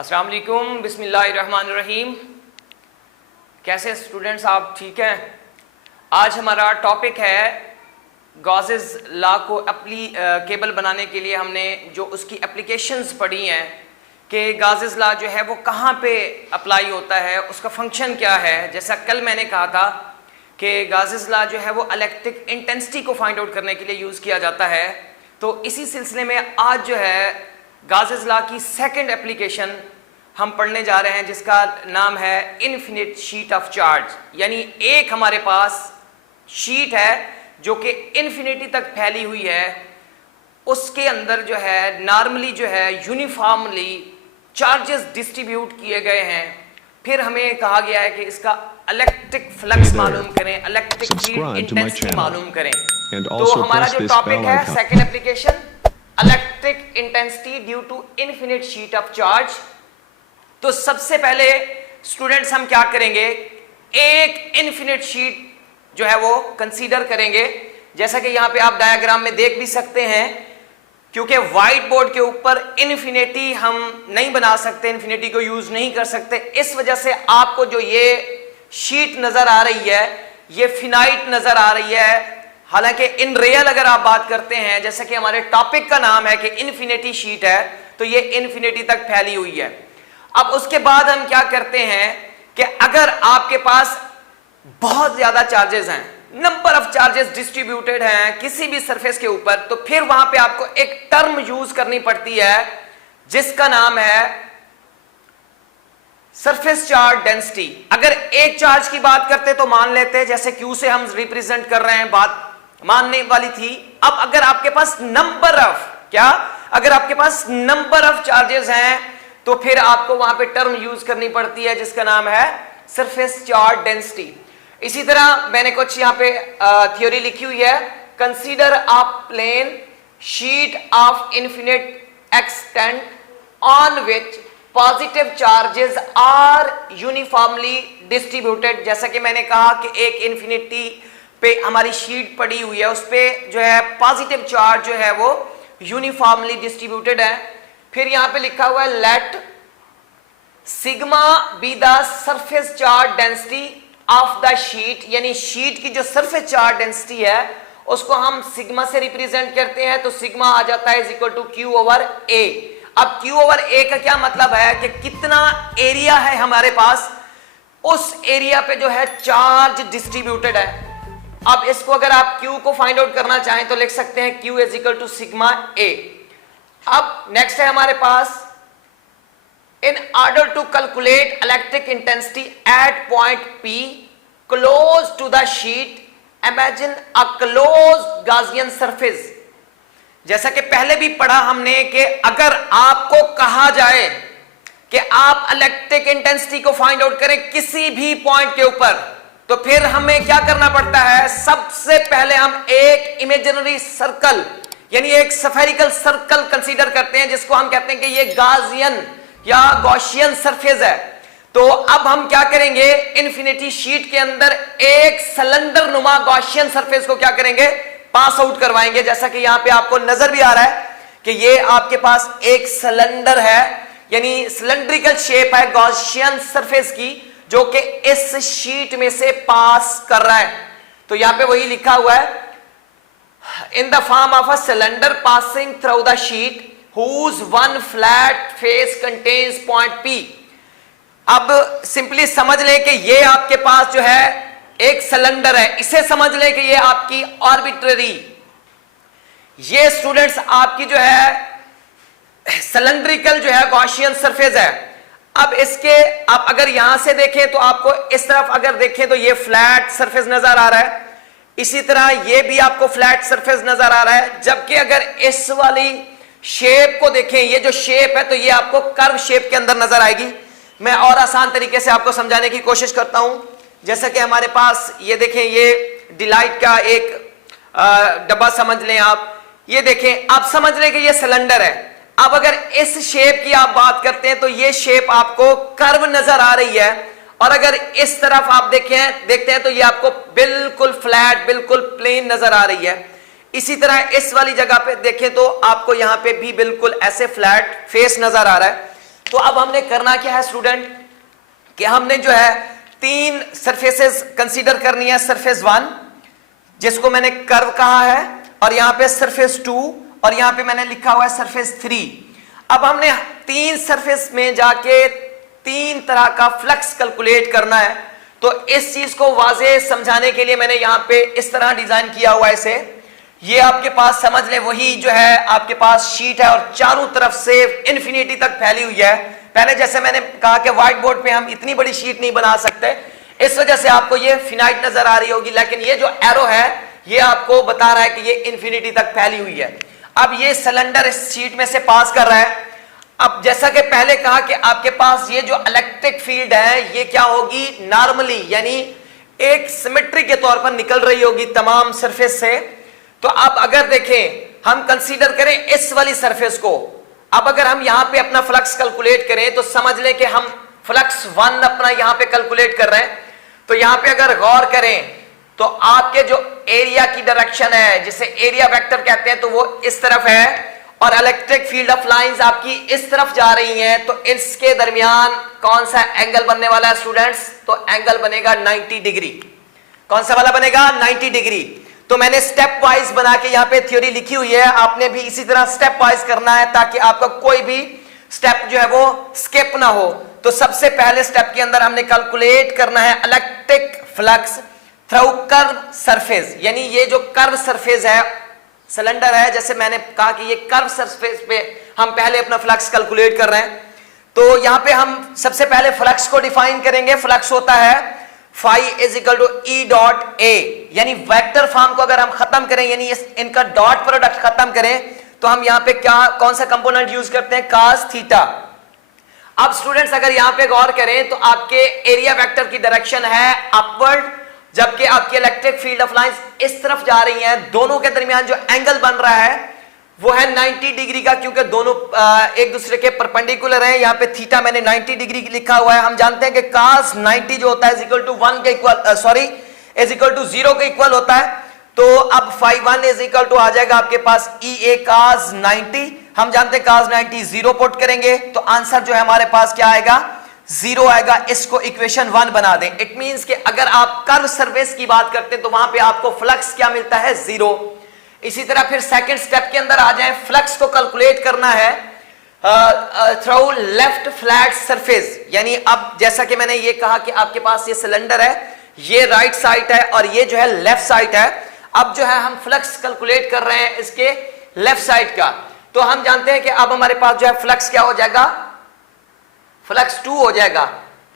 अस्सलाम वालेकुम, बिस्मिल्लाहिर्रहमानिर्रहीम। कैसे स्टूडेंट्स, आप ठीक हैं? आज हमारा टॉपिक है गॉसेस लॉ को एप्लीकेबल बनाने के लिए हमने जो उसकी एप्लीकेशंस पढ़ी हैं कि गॉसेस लॉ जो है वो कहाँ पे अप्लाई होता है, उसका फंक्शन क्या है। जैसा कल मैंने कहा था कि गॉसेस लॉ जो है वो इलेक्ट्रिक इंटेंसिटी को फाइंड आउट करने के लिए यूज़ किया जाता है। तो इसी सिलसिले में आज जो है गॉसेस लॉ की सेकंड एप्लीकेशन हम पढ़ने जा रहे हैं, जिसका नाम है इनफिनिट शीट ऑफ चार्ज। यानी एक हमारे पास शीट है जो कि इन्फिनिटी तक फैली हुई है, उसके अंदर जो है नॉर्मली जो है यूनिफॉर्मली चार्जेस डिस्ट्रीब्यूट किए गए हैं। फिर हमें कहा गया है कि इसका इलेक्ट्रिक फ्लक्स मालूम करें, इलेक्ट्रिक फील्ड इंटेंसिटी मालूम करें। तो हमारा जो टॉपिक है second application, electric intensity due to infinite sheet of charge. तो सबसे पहले स्टूडेंट्स हम क्या करेंगे, एक इनफिनिट शीट जो है वो कंसीडर करेंगे। जैसा कि यहां पे आप डायग्राम में देख भी सकते हैं, क्योंकि व्हाइट बोर्ड के ऊपर इन्फिनिटी हम नहीं बना सकते, इन्फिनिटी को यूज नहीं कर सकते। इस वजह से आपको जो ये शीट नजर आ रही है ये फिनाइट नजर आ रही है। हालांकि इन रियल अगर आप बात करते हैं, जैसा कि हमारे टॉपिक का नाम है कि इन्फिनिटी शीट है, तो ये इन्फिनिटी तक फैली हुई है। अब उसके बाद हम क्या करते हैं कि अगर आपके पास बहुत ज्यादा चार्जेस हैं, नंबर ऑफ चार्जेस डिस्ट्रीब्यूटेड हैं किसी भी सरफेस के ऊपर, तो फिर वहां पे आपको एक टर्म यूज करनी पड़ती है जिसका नाम है सरफेस चार्ज डेंसिटी। अगर एक चार्ज की बात करते तो मान लेते, जैसे Q से हम रिप्रेजेंट कर रहे हैं, बात मानने वाली थी। अब अगर आपके पास नंबर ऑफ चार्जेस हैं तो फिर आपको वहां पे टर्म यूज करनी पड़ती है जिसका नाम है सरफेस चार्ज डेंसिटी। इसी तरह मैंने कुछ यहां पे थ्योरी लिखी हुई है। Consider a plane sheet of infinite extent on which positive charges are uniformly distributed. जैसा कि मैंने कहा कि एक इन्फिनिटी पे हमारी शीट पड़ी हुई है, उस पे जो है पॉजिटिव चार्ज जो है वो यूनिफॉर्मली डिस्ट्रीब्यूटेड है। फिर यहां पे लिखा हुआ है let sigma be the surface charge density of the sheet, यानी शीट की जो सरफेस चार्ज डेंसिटी है उसको हम सिग्मा से रिप्रेजेंट करते हैं, तो सिग्मा आ जाता है is equal to Q over A। अब Q ओवर A का क्या मतलब है कि कितना एरिया है हमारे पास, उस एरिया पे जो है चार्ज डिस्ट्रीब्यूटेड है। अब इसको अगर आप Q को फाइंड आउट करना चाहें तो लिख सकते हैं Q is equal to sigma A। अब नेक्स्ट है हमारे पास, in order to calculate electric intensity at point P close to the sheet imagine a close Gaussian surface. जैसा कि पहले भी पढ़ा हमने कि अगर आपको कहा जाए कि आप इलेक्ट्रिक इंटेंसिटी को फाइंड आउट करें किसी भी पॉइंट के ऊपर, तो फिर हमें क्या करना पड़ता है, सबसे पहले हम एक इमेजिनरी सर्कल यानी एक स्फेरिकल सर्कल कंसीडर करते हैं, जिसको हम कहते हैं कि ये गॉसियन या गॉसियन सरफेस है। तो अब हम क्या करेंगे, इन्फिनिटी शीट के अंदर एक सिलेंडर नुमा गॉसियन सरफेस को क्या करेंगे, पास आउट करवाएंगे। जैसा कि यहां पे आपको नजर भी आ रहा है कि ये आपके पास एक सिलेंडर है, यानी सिलेंड्रिकल शेप है गॉसियन सरफेस की, जो कि इस शीट में से पास कर रहा है। तो यहां पे वही लिखा हुआ है, in the form of a cylinder passing through the sheet whose one flat face contains point P। अब सिंपली समझ लें कि ये आपके पास जो है एक सिलेंडर है, इसे समझ लें कि ये आपकी आर्बिट्ररी, ये स्टूडेंट्स आपकी जो है सिलेंड्रिकल जो है गॉसियन सरफेस है। अब इसके आप अगर यहां से देखें तो आपको इस तरफ अगर देखें तो ये फ्लैट सरफेस नजर आ रहा है, इसी तरह ये भी आपको फ्लैट सरफेस नजर आ रहा है। जबकि अगर इस वाली शेप को देखें, ये जो शेप है तो ये आपको कर्व शेप के अंदर नजर आएगी। मैं और आसान तरीके से आपको समझाने की कोशिश करता हूं। जैसा कि हमारे पास ये देखें, ये डिलाइट का एक डब्बा समझ लें आप, ये देखें, आप समझ लें कि ये सिलेंडर है। अब अगर इस शेप की आप बात करते हैं तो ये शेप आपको कर्व नजर आ रही है, और अगर इस तरफ आप देखते हैं तो ये आपको बिल्कुल फ्लैट, बिल्कुल प्लेन नजर आ रही है। इसी तरह इस वाली जगह पे देखें तो आपको यहां पे भी बिल्कुल ऐसे फ्लैट फेस नजर आ रहा है। तो अब हमने करना क्या है स्टूडेंट, कि हमने जो है 3 सरफेसेस कंसीडर करनी है। सरफेस 1 जिसको मैंने कर्व कहा है, और यहां पे सरफेस 2, और यहां पे मैंने लिखा हुआ है सरफेस 3। अब हमने 3 सरफेस में जाके 3 तरह का फ्लक्स कैलकुलेट करना है। तो इस चीज को वाज़ेह समझाने के लिए मैंने यहां पे इस तरह डिजाइन किया हुआ है इसे। ये आपके पास समझ ले वही जो है आपके पास शीट है और चारों तरफ से इन्फिनिटी तक फैली हुई है। पहले जैसे मैंने कहा कि व्हाइट बोर्ड पे हम इतनी बड़ी शीट नहीं बना सकते, इस वजह से आपको ये फिनाइट नजर आ रही होगी, लेकिन ये जो एरो है ये आपको बता रहा है कि ये इन्फिनिटी तक फैली हुई है। अब ये सिलेंडर इस शीट में से पास कर रहा है। अब जैसा कि पहले कहा कि आपके पास ये जो इलेक्ट्रिक फील्ड है ये क्या होगी, नॉर्मली यानी एक सिमेट्री के तौर पर निकल रही होगी तमाम सरफेस से। तो अब अगर देखें हम कंसीडर करें इस वाली सरफेस को, अब अगर हम यहां पे अपना फ्लक्स कैलकुलेट करें तो समझ लें कि हम फ्लक्स 1 अपना यहां पे कैलकुलेट कर रहे हैं। तो यहां पे अगर गौर करें तो आपके जो एरिया की डायरेक्शन है जिसे एरिया वेक्टर कहते हैं तो वो इस तरफ है, और इलेक्ट्रिक फील्ड ऑफ लाइंस आपकी इस तरफ जा रही हैं। तो इसके दरमियान कौन सा एंगल बनने वाला है स्टूडेंट्स, तो एंगल बनेगा 90 डिग्री। कौन सा वाला बनेगा, 90 डिग्री। तो मैंने स्टेप वाइज बना के यहां पे थ्योरी लिखी हुई है, आपने भी इसी तरह स्टेप वाइज करना है ताकि आपका कोई भी स्टेप जो है वो स्किप ना हो। तो सबसे पहले स्टेप के अंदर हमने कैलकुलेट करना है electric flux through curve surface, यानी ये जो कर्व सरफेस है सिलेंडर है, जैसे मैंने कहा कि ये कर्व सरफेस पे हम पहले अपना फ्लक्स कैलकुलेट कर रहे हैं। तो यहां पे हम सबसे पहले फ्लक्स को डिफाइन करेंगे। फ्लक्स होता है phi is equal to E dot A, यानी वेक्टर फॉर्म को अगर हम खत्म करें यानी इनका डॉट प्रोडक्ट खत्म करें तो हम यहां पे क्या कौन सा कंपोनेंट यूज करते हैं, कास थीटा। अब स्टूडेंट्स अगर यहां पे गौर करें तो आपके एरिया वेक्टर की डायरेक्शन है अपवर्ड, जबकि आपकी इलेक्ट्रिक फील्ड ऑफ लाइंस इस तरफ जा रही हैं। दोनों के दरमियान जो एंगल बन रहा है वो है 90 डिग्री का, क्योंकि दोनों एक दूसरे के परपेंडिकुलर हैं। यहां पे थीटा मैंने 90 डिग्री लिखा हुआ है। हम जानते हैं कि cos 90 जो होता है इज इक्वल टू 1 के इक्वल इज इक्वल टू 0 के इक्वल होता है। तो अब फाई 1 इज इक्वल टू आ जाएगा आपके पास ई ए cos 90। हम जानते हैं cos 90 0 पुट करेंगे तो आंसर जो है हमारे पास क्या आएगा, 0 आएगा। इसको इक्वेशन 1 बना दें। इट मींस कि अगर आप कर्व सरफेस की बात करते हैं तो वहां पे आपको फ्लक्स क्या मिलता है, 0। इसी तरह फिर सेकंड स्टेप के अंदर आ जाएं, फ्लक्स को कैलकुलेट करना है थ्रू लेफ्ट फ्लैट सरफेस, यानी अब जैसा कि मैंने ये कहा कि आपके पास ये सिलेंडर है, ये राइट साइड है और ये जो है लेफ्ट साइड है। अब जो है हम फ्लक्स कैलकुलेट कर रहे हैं इसके लेफ्ट साइड का। तो हम जानते हैं कि अब हमारे पास जो है फ्लक्स क्या हो जाएगा, फ्लक्स 2 हो जाएगा।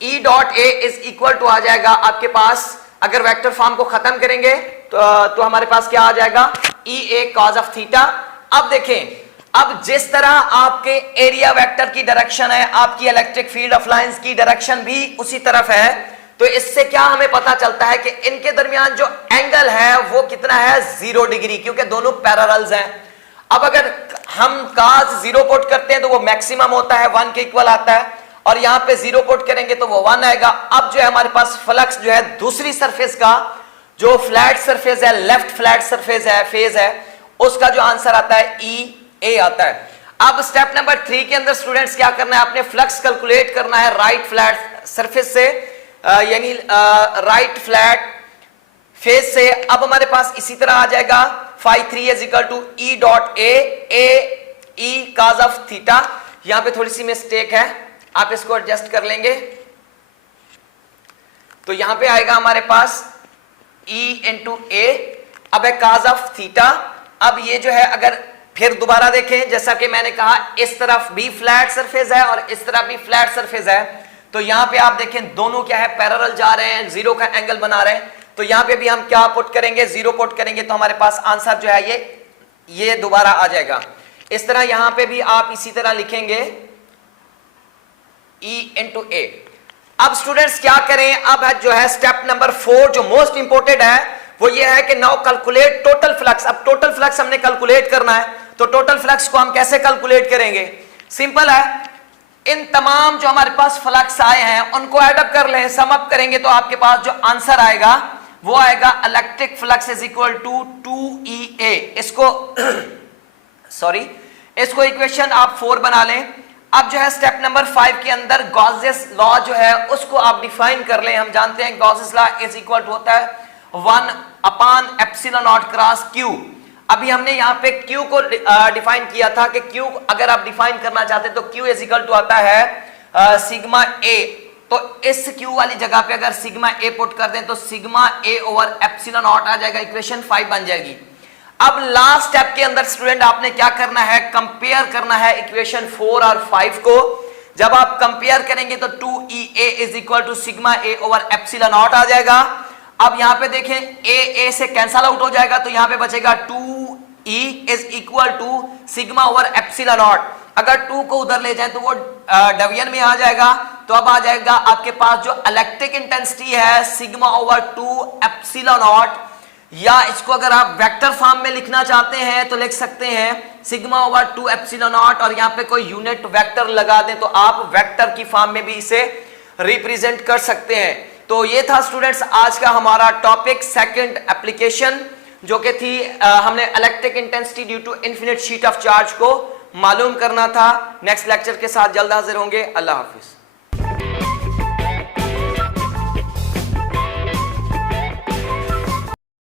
E dot A is equal to आ जाएगा आपके पास, अगर वेक्टर फॉर्म को खत्म करेंगे तो हमारे पास क्या आ जाएगा, ई ए कॉज ऑफ थीटा। अब देखें, अब जिस तरह आपके एरिया वेक्टर की डायरेक्शन है आपकी इलेक्ट्रिक फील्ड ऑफ लाइंस की डायरेक्शन भी उसी तरफ है। तो इससे क्या हमें पता चलता है कि इनके दरमियान जो एंगल है वो कितना है, 0 डिग्री, क्योंकि दोनों पैरेलल्स हैं। अब अगर हम cos 0 पुट करते हैं तो वो मैक्सिमम होता है, 1 के इक्वल आता है, और यहां पे 0 पुट करेंगे तो वो 1 आएगा। अब जो है हमारे पास फ्लक्स जो है दूसरी सरफेस का जो फ्लैट सरफेस है, लेफ्ट फ्लैट सरफेस है, फेज है, उसका जो आंसर आता है ई ए आता है। अब स्टेप नंबर 3 के अंदर स्टूडेंट्स क्या करना है, आपने फ्लक्स कैलकुलेट करना है राइट फ्लैट सरफेस से, यानी राइट फ्लैट फेज से। अब हमारे पास इसी तरह आ जाएगा phi 3 is equal to E dot A E cos of theta. यहां पे थोड़ी सी मिस्टेक है, आप इसको एडजस्ट कर लेंगे। तो यहां पे आएगा हमारे पास E इंटू ए, अब है cos ऑफ थीटा। अब ये जो है अगर फिर दोबारा देखें, जैसा कि मैंने कहा इस तरफ भी फ्लैट सरफेस है और इस तरफ भी फ्लैट सरफेस है, तो यहां पे आप देखें दोनों क्या है, पैरेलल जा रहे हैं, 0 का एंगल बना रहे हैं। तो यहां पे भी हम क्या पुट करेंगे, 0 पुट करेंगे तो हमारे पास आंसर जो है ये दोबारा आ जाएगा। इस तरह यहां पे भी आप इसी तरह लिखेंगे E इंटू ए। अब स्टूडेंट्स क्या करें, अब है जो है स्टेप नंबर 4 जो मोस्ट इंपोर्टेंट है वो ये है कि नाउ कैलकुलेट टोटल फ्लक्स। अब टोटल फ्लक्स हमने कैलकुलेट करना है, तो टोटल फ्लक्स को हम कैसे कैलकुलेट करेंगे, सिंपल है, इन तमाम जो हमारे पास फ्लक्स आए हैं उनको एड अप कर लें, सम अप करेंगे तो आपके पास जो आंसर आएगा वो आएगा electric flux is equal to 2EA। इसको सॉरी इसको इक्वेशन आप 4 बना लें। अब जो है स्टेप नंबर 5 के अंदर गॉसेस लॉ जो है उसको आप डिफाइन कर लें। हम जानते हैं Gauss's law is equal to होता है 1 upon epsilon not cross q. अभी हमने यहाँ पे क्यू को डिफाइन किया था कि क्यू अगर आप डिफाइन करना चाहते तो क्यू इज इक्वल टू आता है सिग्मा ए। तो इस क्यू वाली जगह पे अगर सिग्मा ए पुट कर दें तो sigma A over epsilon not आ जाएगा, इक्वेशन 5 बन जाएगी। अब लास्ट स्टेप के अंदर स्टूडेंट आपने क्या करना है, कंपेयर करना है इक्वेशन 4 और 5 को। जब आप कंपेयर करेंगे तो 2EA is equal to sigma A over epsilon not आ जाएगा। अब यहां पे देखें ए से कैंसल आउट हो जाएगा तो यहां पे बचेगा 2E is equal to sigma over epsilon not. अगर 2 को उधर ले जाए तो वो डिवीजन में आ जाएगा, तो अब आ जाएगा आपके पास जो इलेक्ट्रिक इंटेंसिटी है सिग्मा ओवर 2 एप्सिलॉन नॉट, या इसको अगर आप वेक्टर फॉर्म में लिखना चाहते हैं तो लिख सकते हैं सिग्मा ओवर 2 एप्सिलॉन नॉट, और यहां पे कोई यूनिट वेक्टर लगा दें तो आप वेक्टर की फॉर्म में भी इसे रिप्रेजेंट कर सकते हैं। तो ये था स्टूडेंट्स आज का हमारा टॉपिक, सेकंड एप्लीकेशन, जो कि थी हमने electric intensity due to infinite sheet of charge को मालूम करना था। नेक्स्ट लेक्चर के साथ जल्द हाजिर होंगे। अल्लाह हाफिज।